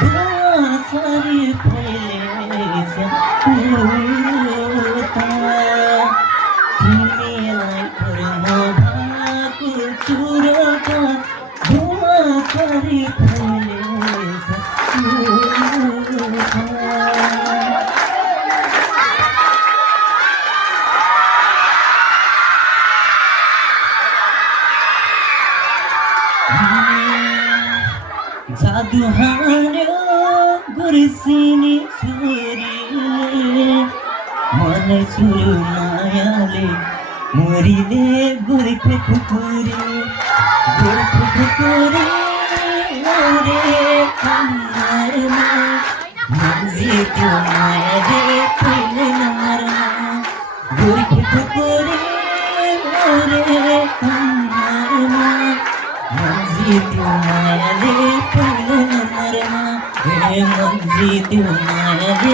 धुवाँसरी फैलेछ उता। तिमीलाई कर्म भएको चुरोको धुवाँसरी फैलेछ उता। जादु हान्यो गुर्सिनी छोरीले मलाई छोयो मायाले मोरीले गोर्खे खुकुरी गोर्खे खुकुरी रे कन्नरमा जित्यो मायाले कहिले नमरमा गोर्खे खुकुरी रे कन्नरमा जित्यो मायाले कहिले नमरमा हे मन जित्यो मायाले